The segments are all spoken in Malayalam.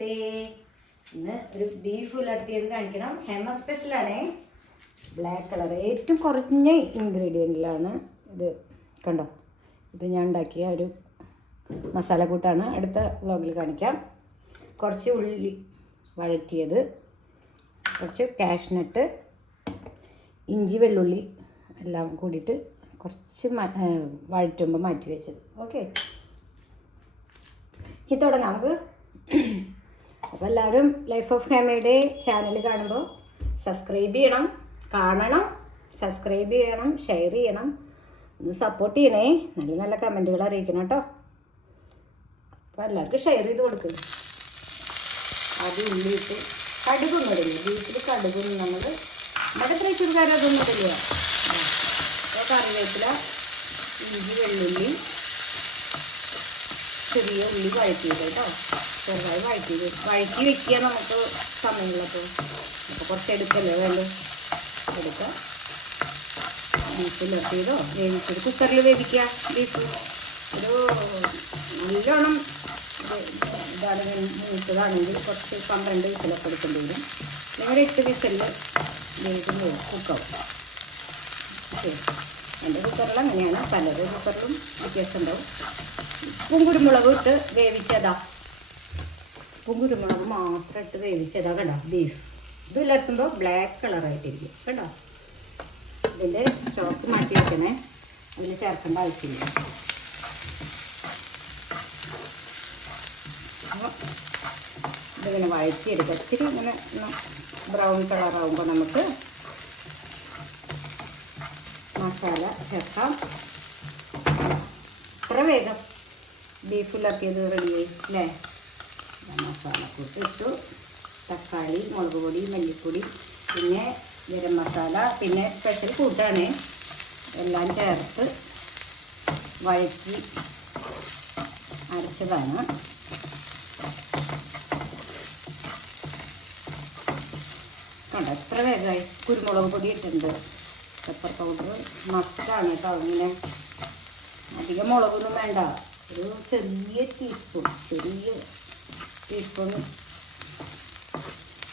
നമസ്തേ. ഇന്ന് ഒരു ബീഫ് ഉലർത്തിയത് കാണിക്കണം. ഹെമ സ്പെഷ്യലാണേ. ബ്ലാക്ക് കളർ ഏറ്റവും കുറഞ്ഞ ഇൻഗ്രീഡിയൻറ്റിലാണ് ഇത്. കണ്ടോ, ഇത് ഞാൻ ഉണ്ടാക്കിയ ഒരു മസാല കൂട്ടാണ്. അടുത്ത വ്ലോഗിൽ കാണിക്കാം. കുറച്ച് ഉള്ളി വഴറ്റിയത്, കുറച്ച് കാഷ്നട്ട്, ഇഞ്ചി വെള്ളുള്ളി എല്ലാം കൂടിയിട്ട് കുറച്ച് വഴറ്റുമ്പോൾ മാറ്റി വെച്ചത്. ഓക്കെ, ഇനി തുടങ്ങാം നമുക്ക്. അപ്പോൾ എല്ലാവരും ലൈഫ് ഓഫ് ഹെമയുടെ ചാനൽ കാണുമ്പോൾ സബ്സ്ക്രൈബ് ചെയ്യണം, കാണണം, സബ്സ്ക്രൈബ് ചെയ്യണം, ഷെയർ ചെയ്യണം, ഒന്ന് സപ്പോർട്ട് ചെയ്യണേ. നല്ല നല്ല കമൻറ്റുകൾ അറിയിക്കണം കേട്ടോ. അപ്പോൾ എല്ലാവർക്കും ഷെയർ ചെയ്ത് കൊടുക്കുക. ആദ്യം ഉള്ളി ഇട്ട് കടുകൊന്നും ഇടില്ല. ബീഫിൽ കടുകൊന്നും നമ്മുടെ തൃശ്ശൂർക്കാർ അതൊന്നും ഇടില്ല. കറിവേപ്പില, ഇഞ്ചി വെള്ളുള്ളി, ചെറിയ ഉള്ളി വഴറ്റിയത് കേട്ടോ. ചെറുതായി വഴറ്റി വെക്കുക. നമുക്ക് സമയമുള്ളപ്പോൾ അപ്പോൾ കുറച്ച് എടുക്കല്ലേ വേണ്ട എടുക്കുക. ബീഫ് ഇലർത്തിയതോ വേവിച്ചത് കുക്കറിൽ വേവിക്കുക. ബീഫ് ഒരു നല്ലോണം ഇതാണെങ്കിൽ മൂത്തതാണെങ്കിൽ കുറച്ച് 12 വിസിലൊക്കെ എടുക്കേണ്ടി വരും. ഞങ്ങൾ 8 വിസിലിൽ വേവിക്കുമ്പോൾ കുക്കാവും. ഓക്കെ, എൻ്റെ കുക്കറിൽ അങ്ങനെയാണ്. പലരുടെ കുക്കറിലും വ്യത്യാസം ഉണ്ടാവും. ഉപ്പും കുരുമുളകും ഇട്ട് വേവിച്ചതാ. ഉപ്പും കുരുമുളക് മാത്രം ഇട്ട് വേവിച്ചതാ. കണ്ടോ, ബീഫ് ഇത് ഇലർത്തുമ്പോൾ ബ്ലാക്ക് കളറായിട്ടിരിക്കും കേട്ടോ. ഇതിൻ്റെ സ്റ്റോക്ക് മാറ്റി വെക്കണേ, അതിൽ ചേർക്കേണ്ട ആവശ്യമില്ല. അപ്പോൾ ഇതിങ്ങനെ വഴറ്റിയെടുക്കുക. ഇച്ചിരി ഇങ്ങനെ ബ്രൗൺ കളറാകുമ്പോൾ നമുക്ക് മസാല ചേർക്കാം. എത്ര വേഗം ബീഫ് ഇലർത്തിയത് റെഡിയായി അല്ലേ. മസാല കൂട്ടിട്ടു. തക്കാളി, മുളക് പൊടി, മല്ലിപ്പൊടി, പിന്നെ ഗരം മസാല, പിന്നെ സ്പെഷ്യൽ കൂട്ടാണ്. എല്ലാം ചേർത്ത് വഴറ്റി അരച്ചതാണ്. കണ്ടോ എത്ര വേഗമായി. കുരുമുളക് പൊടി ഇട്ടിട്ടുണ്ട്. പെപ്പർ പൗഡർ മസ്റ്റാണ് കേട്ടോ. ഇങ്ങനെ അധികം മുളകൊന്നും വേണ്ട. ഒരു ചെറിയ ടീസ്പൂൺ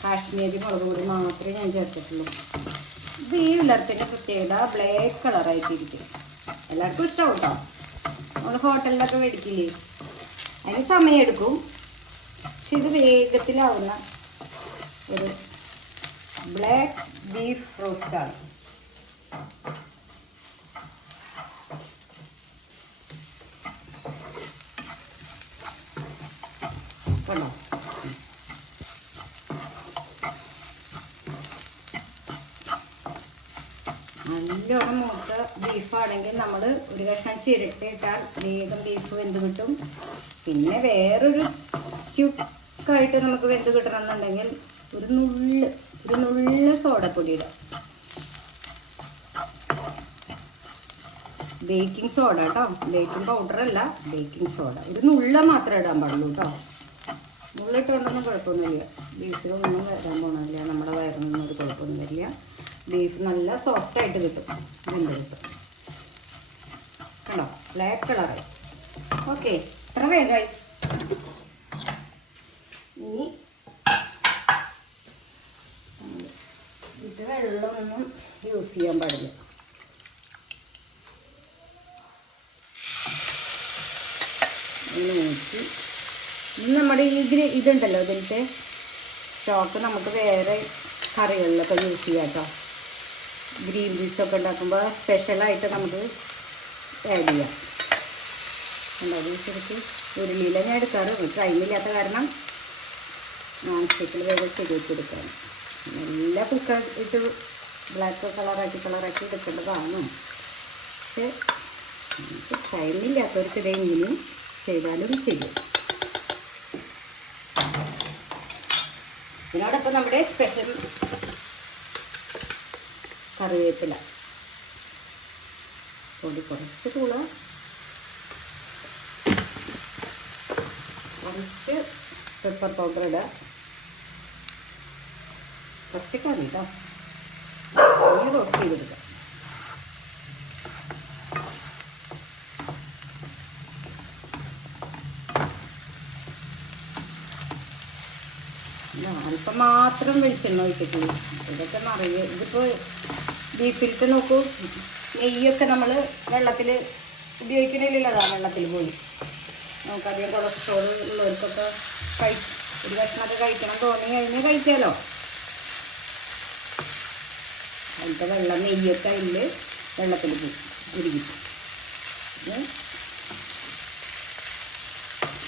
കാശ്മീരി മുളക് പൊടി മാത്രമേ ഞാൻ ചേർത്തിട്ടുള്ളൂ. ഇത് ഈ ഉലർത്തിൻ്റെ പ്രത്യേകത ബ്ലാക്ക് കളറായിട്ടിരിക്കും. എല്ലാവർക്കും ഇഷ്ടമാവും കേട്ടോ. നമ്മൾ ഹോട്ടലിലൊക്കെ മേടിക്കില്ലേ, അതിന് സമയമെടുക്കും. പക്ഷെ ഇത് വേഗത്തിലാവുന്ന ഒരു ബ്ലാക്ക് ബീഫ് റോസ്റ്റാണ്. കണ്ടോ, നല്ലോണം മൂത്ത ബീഫാണെങ്കിൽ നമ്മൾ ഒരു കഷ്ണം ചിരട്ടിയിട്ടാൽ വേഗം ബീഫ് വെന്ത് കിട്ടും. പിന്നെ വേറൊരു ക്യുക്കായിട്ട് നമുക്ക് വെന്ത് കിട്ടണമെന്നുണ്ടെങ്കിൽ ഒരു നുള്ള് സോഡപ്പൊടി ഇടാം. ബേക്കിംഗ് സോഡ കേട്ടോ, ബേക്കിംഗ് പൗഡറല്ല, ബേക്കിംഗ് സോഡ. ഒരു നുള്ള മാത്രമേ ഇടാൻ പാടുള്ളൂ കേട്ടോ. നുള്ളിട്ടുകൊണ്ടൊന്നും കുഴപ്പമൊന്നുമില്ല. ബീഫിലൊന്നും വരാൻ പോകണില്ല, നമ്മുടെ വയറിനൊന്നും ഒരു കുഴപ്പമൊന്നും വരില്ല. ബീഫ് നല്ല സോഫ്റ്റായിട്ട് കിട്ടും, വെന്ത് കിട്ടും. കണ്ടോ, ബ്ലാക്ക് കളറായി. ഓക്കെ, ഇത്ര വേഗമായി. ഇനി ഇത് വെള്ളമൊന്നും യൂസ് ചെയ്യാൻ പാടില്ല. നോക്കി ഇനി നമ്മുടെ ഇതുണ്ടല്ലോ, ഇതിൻ്റെ സ്റ്റോക്ക് നമുക്ക് വേറെ കറികളിലൊക്കെ യൂസ് ചെയ്യാം കേട്ടോ. ഗ്രീൻ പീസൊക്കെ ഉണ്ടാക്കുമ്പോൾ സ്പെഷ്യലായിട്ട് നമുക്ക് ആഡ് ചെയ്യാം. ഉണ്ടാകും ശരിക്ക് ഉരുളിയിലെ ഞാൻ എടുക്കാറ്. ടൈമില്ലാത്ത കാരണം നോൺ സ്റ്റിക്കിൽ വേറെ ശരിയാക്കി നല്ല കുക്കർ ഇട്ട് ബ്ലാക്ക് കളറാക്കി എടുക്കേണ്ടതാണ്. പക്ഷെ നമുക്ക് ടൈമില്ലാത്തവർക്ക് ഇതെങ്കിലും ചെയ്താലും ചെയ്യും. ഇതിനോടൊപ്പം നമ്മുടെ സ്പെഷ്യൽ കറിവേപ്പില പൊടി കുറച്ച് തൂള, കുറച്ച് പെപ്പർ പൗഡർ ഇടുക, കുറച്ച് കറി കേട്ടോ. റോസ്റ്റ് ചെയ്തെടുക്കുക. അല്പം മാത്രം വെളിച്ചെണ്ണ ഒഴിച്ചിട്ടുള്ളൂ. ഇതൊക്കെ നിറയെ ഇതിപ്പോൾ ബീഫിലിട്ട് നോക്കൂ, നെയ്യൊക്കെ നമ്മൾ വെള്ളത്തിൽ ഉപയോഗിക്കണില്ലല്ലോ. അതാ വെള്ളത്തിൽ പോയി നമുക്കധികം കൊളസ്ട്രോൾ ഉള്ളവർക്കൊക്കെ ഒരു ഭക്ഷണമൊക്കെ കഴിക്കണം തോന്നി കഴിഞ്ഞാൽ കഴിക്കാമല്ലോ. അതിൻ്റെ വെള്ളം നെയ്യൊക്കെ അതിൽ വെള്ളത്തിൽ പോയി ഉരുകിട്ട്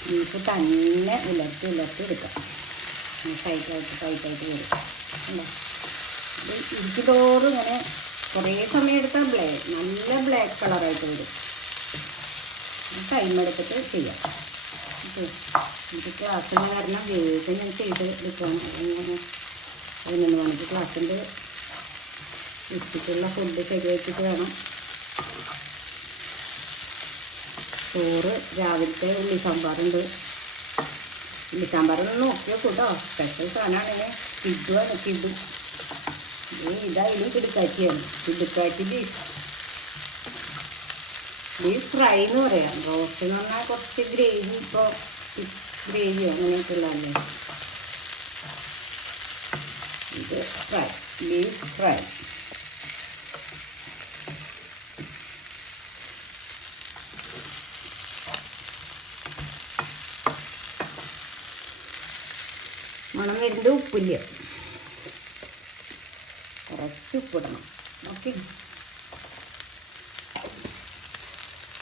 ബീഫ് തന്നെ ഉലർത്തി എടുക്കാം. ടൈറ്റായിട്ട് വരും. അല്ലേ, ഇത് ഇരിക്ക് തോറും ഇങ്ങനെ കുറേ സമയം എടുത്താൽ നല്ല ബ്ലാക്ക് കളറായിട്ട് വരും. ടൈം എടുത്തിട്ട് ചെയ്യാം. എനിക്ക് ക്ലാസ്സിന് കാരണം വേഗം ഞാൻ ചെയ്ത് എടുക്കണം. അതിന് വേണമെങ്കിൽ ക്ലാസ്സിൻ്റെ ഉച്ചയ്ക്കുള്ള ഫുഡ് ശരിയാക്കിയിട്ട് വേണം. ചോറ് രാവിലത്തെ ഉള്ളി സാമ്പാറുണ്ട്. ഉള്ളി സാമ്പാറൊന്ന് നോക്കിയോ കേട്ടോ, സ്പെഷ്യൽ സാധനമാണ്. കിഡുവാണ് കിഡു. ഇതായാലും കിടുക്കാച്ചിയാണ്. കിടുക്കാച്ചി ബീഫ് ഫ്രൈ എന്ന് പറയാം. റോസ്റ്റ് എന്ന് പറഞ്ഞാൽ കുറച്ച് ഗ്രേവി, ഇപ്പോൾ ഗ്രേവി അങ്ങനെയൊക്കെ ഉള്ളതല്ലേ. ഇത് ഫ്രൈ, ബീഫ് ഫ്രൈ. മണം വരുന്നത് ഉപ്പില്ല, കുറച്ച് ഉപ്പിടണം. ഓക്കെ,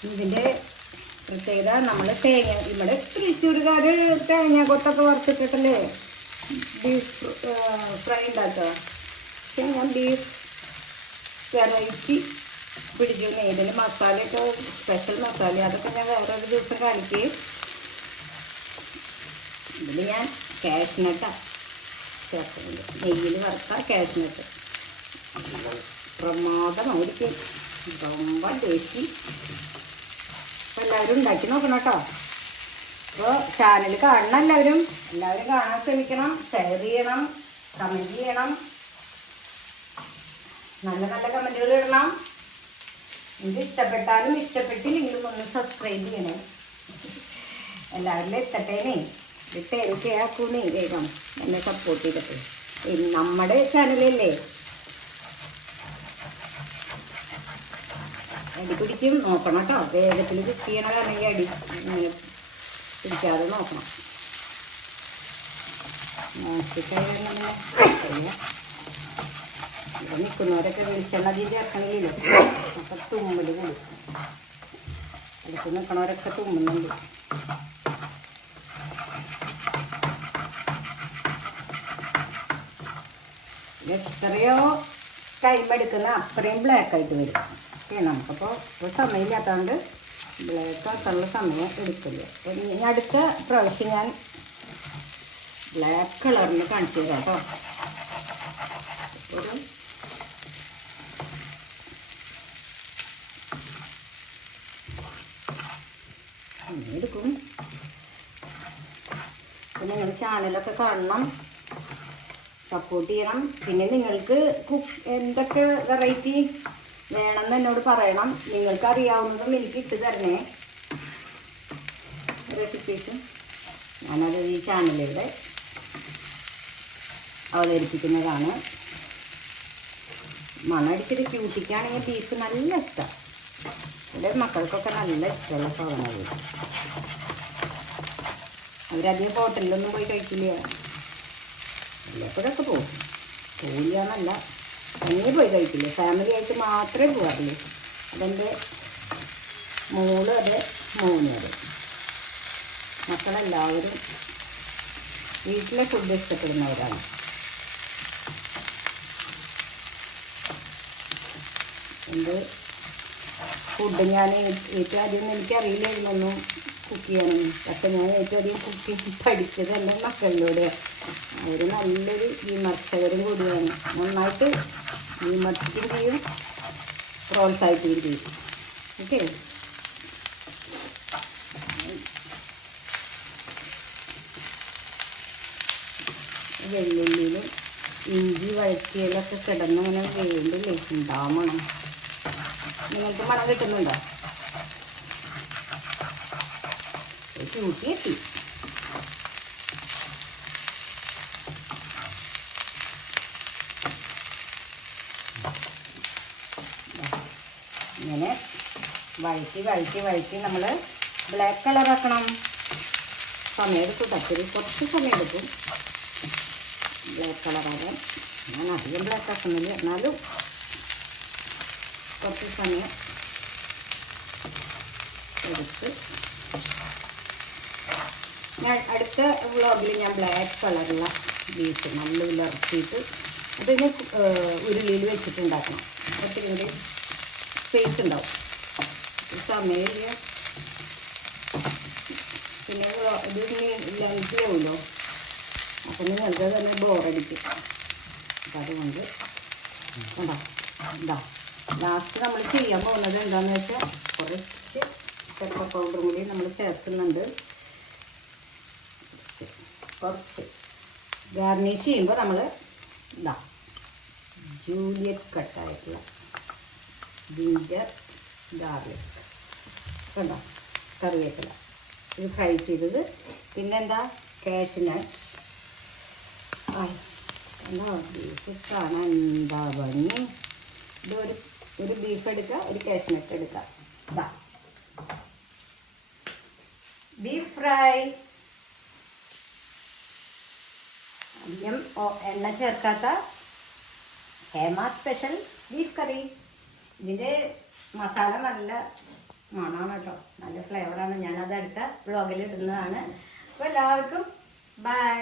ഇതിൻ്റെ പ്രത്യേകത നമ്മൾ തേങ്ങ, ഇവിടെ തൃശ്ശൂർക്കാർ തേങ്ങ കൊത്തൊക്കെ വറുത്തിട്ടിട്ടല്ലേ ബീഫ് ഫ്രൈ ഉണ്ടാക്കുക. പക്ഷേ ഞാൻ ബീഫ് വെറൈറ്റി പിടിച്ചു. ഇതിൻ്റെ മസാലയൊക്കെ സ്പെഷ്യൽ മസാല, അതൊക്കെ ഞാൻ വേറൊരു ദിവസം കാണിക്കുകയും. ഇതിൽ ഞാൻ കാഷ്നട്ടാണ് ചേർക്കുന്നത്. നെയ്യിൽ വറുത്ത കാഷ്നട്ട് പ്രമാദമായിരിക്കും, ரொம்ப ടേസ്റ്റി. അപ്പോൾ എല്ലാവരും ഉണ്ടാക്കി നോക്കണം കേട്ടോ. അപ്പോൾ ചാനൽ കാണണം എല്ലാവരും കാണാൻ ശ്രമിക്കണം. ഷെയർ ചെയ്യണം, കമൻറ്റ് ചെയ്യണം, നല്ല നല്ല കമൻറ്റുകൾ ഇടണം. ഇത് ഇഷ്ടപ്പെട്ടാലും ഇഷ്ടപ്പെട്ടില്ലെങ്കിലും ഒന്ന് സബ്സ്ക്രൈബ് ചെയ്യണേ. എല്ലാവരിലും എത്തട്ടേനേ, ഇട്ടേരൊക്കെ ആക്കൂന്നേ. വേഗം എന്നെ സപ്പോർട്ട് ചെയ്തിട്ട്. നമ്മുടെ ചാനലല്ലേ, അടി പിടിക്കും നോക്കണം കേട്ടോ. വേഗത്തിൽ കുക്ക് ചെയ്യണ കാരണം ഈ അടി ഇങ്ങനെ പിടിക്കാതെ നോക്കണം. ഇവിടെ നിൽക്കുന്നവരൊക്കെ വെളിച്ചെണ്ണ അതിൽ ചേർക്കണില്ലല്ലോ, അപ്പം തുമ്മൽ കൂടും. അടുത്ത് നിൽക്കണവരൊക്കെ തുമ്മുന്നുണ്ട്. എത്രയോ ടൈം എടുക്കുന്ന അത്രയും ബ്ലാക്കായിട്ട് വരും. ഓക്കെ, നമുക്കപ്പോൾ ഇപ്പോൾ സമയമില്ലാത്തതുകൊണ്ട് ബ്ലാക്ക് ആക്കാനുള്ള സമയം എടുക്കില്ല. അപ്പോൾ ഇനി അടുത്ത പ്രാവശ്യം ഞാൻ ബ്ലാക്ക് കളറിൽ കാണിച്ചു തരാം കേട്ടോ. ഒരു എടുക്കും. പിന്നെ നിങ്ങൾ ചാനലൊക്കെ കാണണം, സപ്പോർട്ട് ചെയ്യണം. പിന്നെ നിങ്ങൾക്ക് എന്തൊക്കെ വെറൈറ്റി വേണമെന്ന് എന്നോട് പറയണം. നിങ്ങൾക്ക് അറിയാവുന്നതും എനിക്ക് ഇട്ട് തരണേ റെസിപ്പീസ്. ഞാനത് ഈ ചാനലിലൂടെ അവതരിപ്പിക്കുന്നതാണ്. മണടിച്ചിട്ട് ക്യൂട്ടിക്കാണെങ്കിൽ ബീഫ് നല്ല ഇഷ്ടമാണ്. ഇവിടെ മക്കൾക്കൊക്കെ നല്ല ഇഷ്ടമുള്ള സാധനങ്ങൾ. അവരധികം ഹോട്ടലിലൊന്നും പോയി കഴിക്കില്ല. എപ്പോഴൊക്കെ പോവില്ല എന്നല്ല, അങ്ങനെ പോയി കഴിക്കില്ല. ഫാമിലി ആയിട്ട് മാത്രമേ പോകാറുള്ളൂ. അതെൻ്റെ മോള് അതെ, മോനും അതെ. മക്കളെല്ലാവരും വീട്ടിലെ ഫുഡ് ഇഷ്ടപ്പെടുന്നവരാണ്. എന്ത് ഫുഡ് ഞാൻ ഏറ്റവും ആദ്യം എനിക്കറിയില്ലായിരുന്നൊന്നും കുക്ക് ചെയ്യാനൊന്നും. പക്ഷെ ഞാൻ ഏറ്റവും അധികം കുക്കിംഗ് പഠിച്ചത് എൻ്റെ മക്കളിലൂടെ. അവർ നല്ലൊരു വിമർശകരും കൂടിയാണ്. നന്നായിട്ട് വിമർശിക്കുകയും ചെയ്യും, പ്രോത്സാഹിപ്പിക്കുകയും ചെയ്യും. ഓക്കെ, വെള്ളുള്ളിയിലും ഇഞ്ചി വഴറ്റിയതിലൊക്കെ കിടന്നിങ്ങനെ വേണ്ടില്ലേ ഉണ്ടാവണം. നിങ്ങൾക്ക് മണം കിട്ടുന്നുണ്ടോ? ക്യൂട്ടി എത്തി. ഇങ്ങനെ വഴറ്റി നമ്മൾ ബ്ലാക്ക് കളറാക്കണം. സമയമെടുക്കും, കുറച്ച് സമയമെടുക്കും ബ്ലാക്ക് കളറാകാൻ. ഞാൻ അധികം ബ്ലാക്ക് ആക്കുന്നില്ല, എന്നാലും കുറച്ച് സമയം എടുത്ത്. ഞാൻ അടുത്ത വ്ളോഗിൽ ഞാൻ ബ്ലാക്ക് കളറുള്ള ബീഫ് നല്ല ഇറക്കിയിട്ട് അതിന് ഉരുളിയിൽ വെച്ചിട്ടുണ്ടാക്കണം. ഒത്തിരി കൂടി സ്പേസ് ഉണ്ടാവും, സമയമില്ല. പിന്നെ ഇത് ലെങ്ത് ആവുമല്ലോ, അപ്പം നിങ്ങൾക്ക് തന്നെ ബോറടിക്കും. അപ്പം അതുകൊണ്ട് എന്താ ലാസ്റ്റ് നമ്മൾ ചെയ്യാൻ പോകുന്നത് എന്താണെന്ന് വെച്ചാൽ കുറച്ച് പെപ്പർ പൗഡറും കൂടി നമ്മൾ ചേർക്കുന്നുണ്ട്. കുറച്ച് ഗാർണിഷ് ചെയ്യുമ്പോൾ നമ്മൾ ജൂലിയറ്റ് കട്ടായിട്ടുള്ള ജിഞ്ചർ ഗാർലിക് കണ്ടോ, കറിവേപ്പില ഇത് ഫ്രൈ ചെയ്തത്. പിന്നെന്താ കാഷ്യൂനട്ട്. എന്താ ബീഫ് കാണാൻ എന്താ ഭംഗി. ഇത് ഒരു ബീഫ് എടുക്കുക, ഒരു കാഷ്യൂനട്ട് എടുക്കുക. ബീഫ് ഫ്രൈ അധികം എണ്ണ ചേർക്കാത്ത ഹേമ സ്പെഷ്യൽ ബീഫ് കറി. ഇതിൻ്റെ മസാല നല്ല മണമാണ് കേട്ടോ, നല്ല ഫ്ലേവറാണ്. ഞാനത് അടുത്ത വ്ളോഗിൽ ഇടുന്നതാണ്. അപ്പോൾ എല്ലാവർക്കും ബൈ.